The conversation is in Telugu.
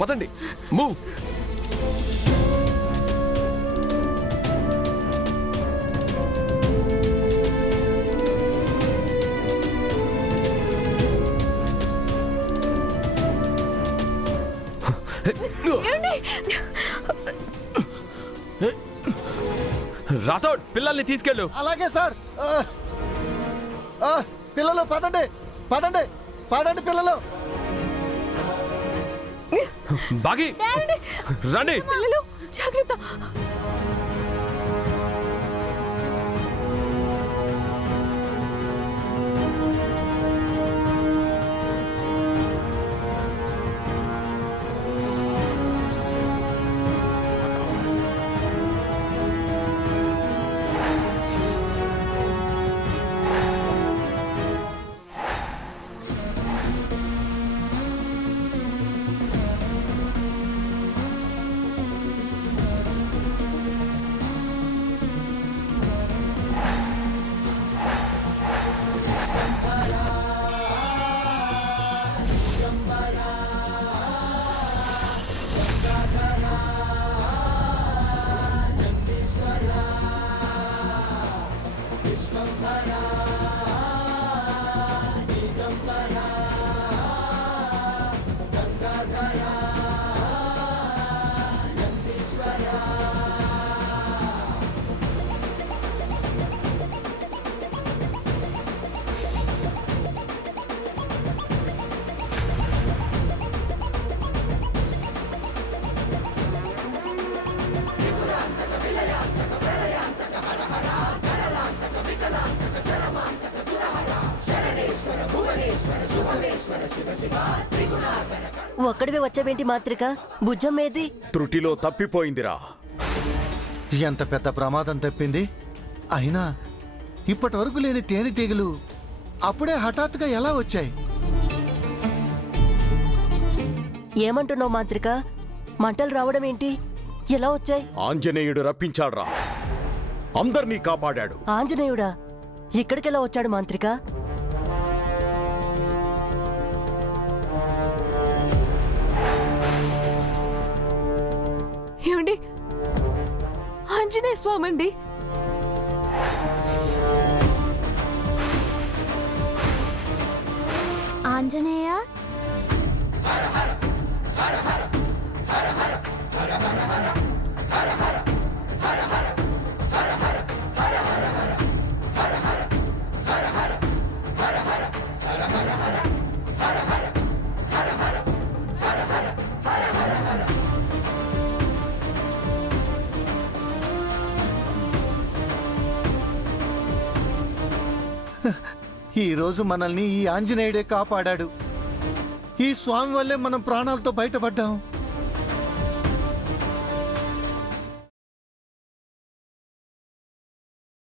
పదండి, మూవ్. రాథోడ్, పిల్లల్ని తీసుకెళ్ళు. అలాగే సార్. పిల్లలు పదండి, పదండి, పదండి పిల్లలు. బాగి రండి. పిల్లలు జాగ్రత్త. ఒక్కడివే వచ్చావేంటి మాత్రిక? భుజం ఏది? త్రుటిలో తప్పిపోయిందిరా. ఎంత పెద్ద ప్రమాదం తప్పింది. అయినా ఇప్పటి వరకు లేని తేనెటీగలు అప్పుడే హఠాత్తుగా ఎలా వచ్చాయి? ఏమంటున్నావు మాత్రిక? మంటలు రావడం ఏంటి? ఎలా వచ్చాయి? ఆంజనేయుడు రప్పించాడ్రా, అందర్నీ కాపాడాడు. ఆంజనేయుడా? ఇక్కడికెలా వచ్చాడు మాంత్రిక? ఏమండి, ఆంజనేయ స్వామి అండి. ఆంజనేయ, ఈ రోజు మనల్ని ఈ ఆంజనేయుడే కాపాడాడు. ఈ స్వామి వల్లే మనం ప్రాణాలతో బయటపడ్డాం.